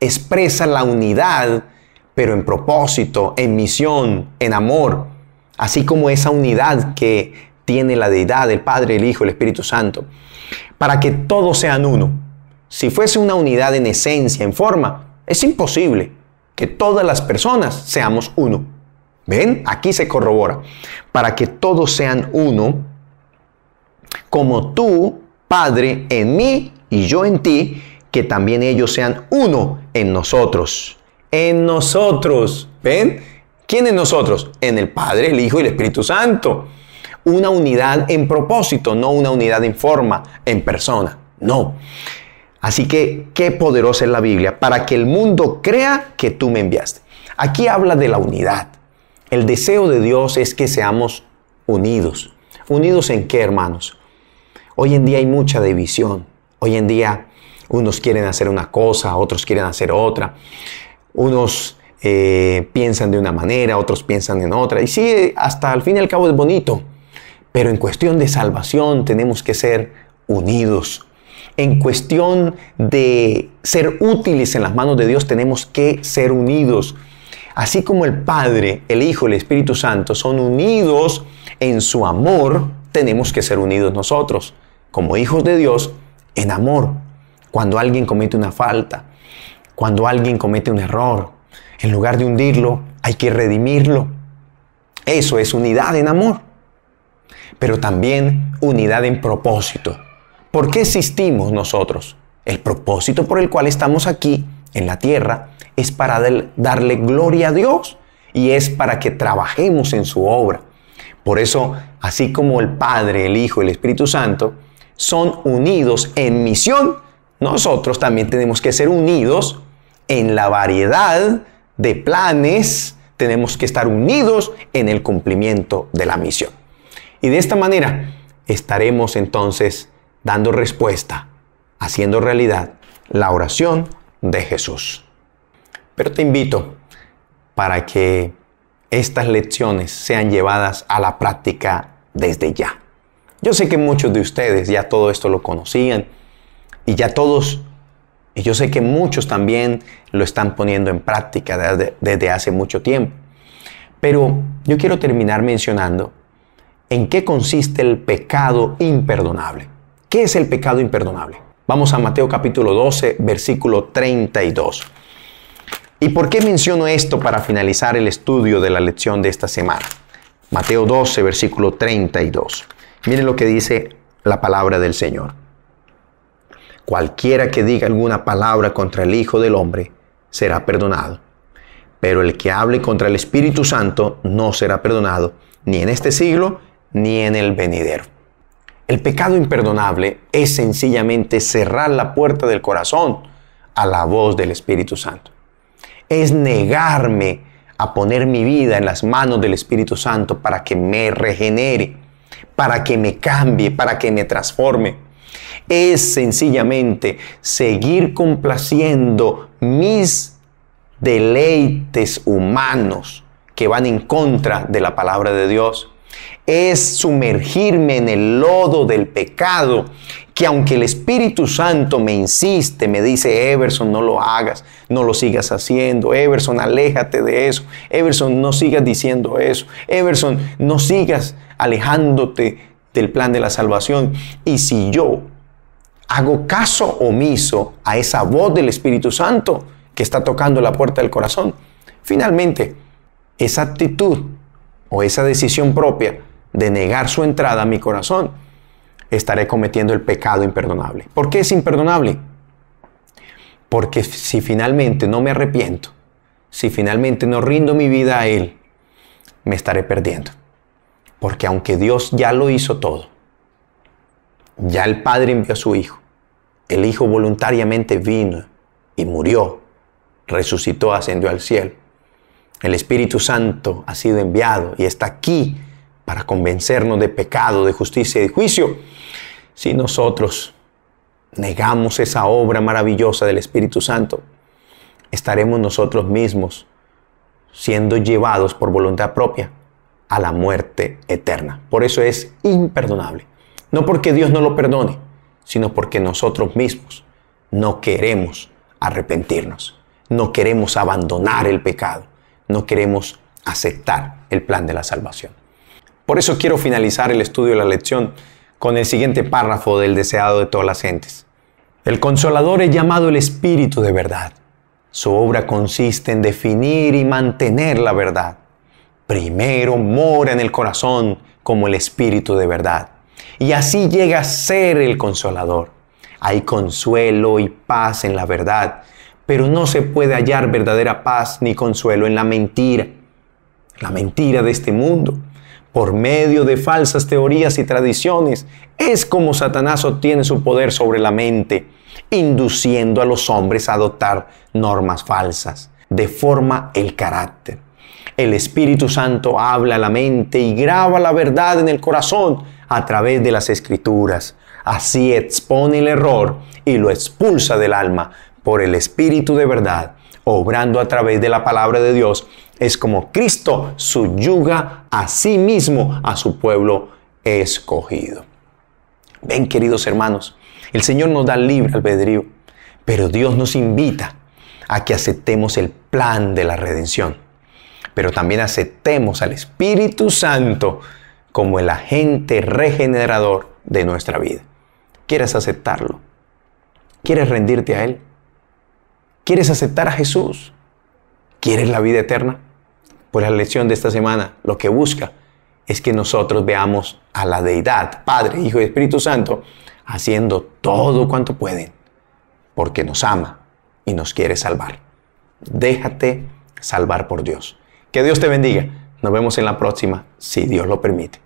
expresa la unidad, pero en propósito, en misión, en amor. Así como esa unidad que tiene la deidad, el Padre, el Hijo, el Espíritu Santo. Para que todos sean uno. Si fuese una unidad en esencia, en forma, es imposible que todas las personas seamos uno. ¿Ven? Aquí se corrobora. Para que todos sean uno, como tú, Padre, en mí y yo en ti, que también ellos sean uno en nosotros. En nosotros. ¿Ven? ¿Quién en nosotros? En el Padre, el Hijo y el Espíritu Santo. Una unidad en propósito, no una unidad en forma, en persona. No. Así que, qué poderosa es la Biblia para que el mundo crea que tú me enviaste. Aquí habla de la unidad. El deseo de Dios es que seamos unidos. ¿Unidos en qué, hermanos? Hoy en día hay mucha división. Hoy en día unos quieren hacer una cosa, otros quieren hacer otra. Unos piensan de una manera, otros piensan en otra. Y sí, hasta al fin y al cabo es bonito. Pero en cuestión de salvación tenemos que ser unidos. En cuestión de ser útiles en las manos de Dios tenemos que ser unidos. Así como el Padre, el Hijo y el Espíritu Santo son unidos en su amor, tenemos que ser unidos nosotros, como hijos de Dios, en amor. Cuando alguien comete una falta, cuando alguien comete un error, en lugar de hundirlo, hay que redimirlo. Eso es unidad en amor. Pero también unidad en propósito. ¿Por qué existimos nosotros? El propósito por el cual estamos aquí en la tierra es para darle gloria a Dios y es para que trabajemos en su obra. Por eso, así como el Padre, el Hijo y el Espíritu Santo son unidos en misión, nosotros también tenemos que ser unidos en la variedad de planes, tenemos que estar unidos en el cumplimiento de la misión. Y de esta manera estaremos entonces dando respuesta, haciendo realidad la oración de Jesús. Pero te invito para que estas lecciones sean llevadas a la práctica desde ya. Yo sé que muchos de ustedes ya todo esto lo conocían y ya todos Y yo sé que muchos también lo están poniendo en práctica desde hace mucho tiempo. Pero yo quiero terminar mencionando en qué consiste el pecado imperdonable. ¿Qué es el pecado imperdonable? Vamos a Mateo capítulo 12, versículo 32. ¿Y por qué menciono esto para finalizar el estudio de la lección de esta semana? Mateo 12, versículo 32. Miren lo que dice la palabra del Señor. Cualquiera que diga alguna palabra contra el Hijo del Hombre será perdonado. Pero el que hable contra el Espíritu Santo no será perdonado, ni en este siglo, ni en el venidero. El pecado imperdonable es sencillamente cerrar la puerta del corazón a la voz del Espíritu Santo. Es negarme a poner mi vida en las manos del Espíritu Santo para que me regenere, para que me cambie, para que me transforme. Es sencillamente seguir complaciendo mis deleites humanos que van en contra de la palabra de Dios. Es sumergirme en el lodo del pecado, que aunque el Espíritu Santo me insiste, me dice: Everson, no lo hagas, no lo sigas haciendo. Everson, aléjate de eso. Everson, no sigas diciendo eso. Everson, no sigas alejándote del plan de la salvación. Y si yo hago caso omiso a esa voz del Espíritu Santo que está tocando la puerta del corazón, finalmente esa actitud o esa decisión propia de negar su entrada a mi corazón, estaré cometiendo el pecado imperdonable. ¿Por qué es imperdonable? Porque si finalmente no me arrepiento, si finalmente no rindo mi vida a Él, me estaré perdiendo. Porque aunque Dios ya lo hizo todo, ya el Padre envió a su Hijo, el Hijo voluntariamente vino y murió, resucitó, ascendió al cielo. El Espíritu Santo ha sido enviado y está aquí para convencernos de pecado, de justicia y de juicio. Si nosotros negamos esa obra maravillosa del Espíritu Santo, estaremos nosotros mismos siendo llevados por voluntad propia a la muerte eterna. Por eso es imperdonable. No porque Dios no lo perdone, sino porque nosotros mismos no queremos arrepentirnos. No queremos abandonar el pecado. No queremos aceptar el plan de la salvación. Por eso quiero finalizar el estudio de la lección con el siguiente párrafo del deseado de todas las gentes. El Consolador es llamado el Espíritu de verdad. Su obra consiste en definir y mantener la verdad. Primero mora en el corazón como el Espíritu de verdad. Y así llega a ser el Consolador. Hay consuelo y paz en la verdad, pero no se puede hallar verdadera paz ni consuelo en la mentira de este mundo. Por medio de falsas teorías y tradiciones, es como Satanás obtiene su poder sobre la mente, induciendo a los hombres a adoptar normas falsas, deforma el carácter. El Espíritu Santo habla a la mente y graba la verdad en el corazón a través de las Escrituras. Así expone el error y lo expulsa del alma por el Espíritu de verdad, obrando a través de la palabra de Dios. Es como Cristo subyuga a sí mismo a su pueblo escogido. Ven, queridos hermanos, el Señor nos da libre albedrío, pero Dios nos invita a que aceptemos el plan de la redención, pero también aceptemos al Espíritu Santo como el agente regenerador de nuestra vida. ¿Quieres aceptarlo? ¿Quieres rendirte a Él? ¿Quieres aceptar a Jesús? ¿Quieres la vida eterna? Pues la lección de esta semana lo que busca es que nosotros veamos a la Deidad, Padre, Hijo y Espíritu Santo, haciendo todo cuanto pueden, porque nos ama y nos quiere salvar. Déjate salvar por Dios. Que Dios te bendiga. Nos vemos en la próxima, si Dios lo permite.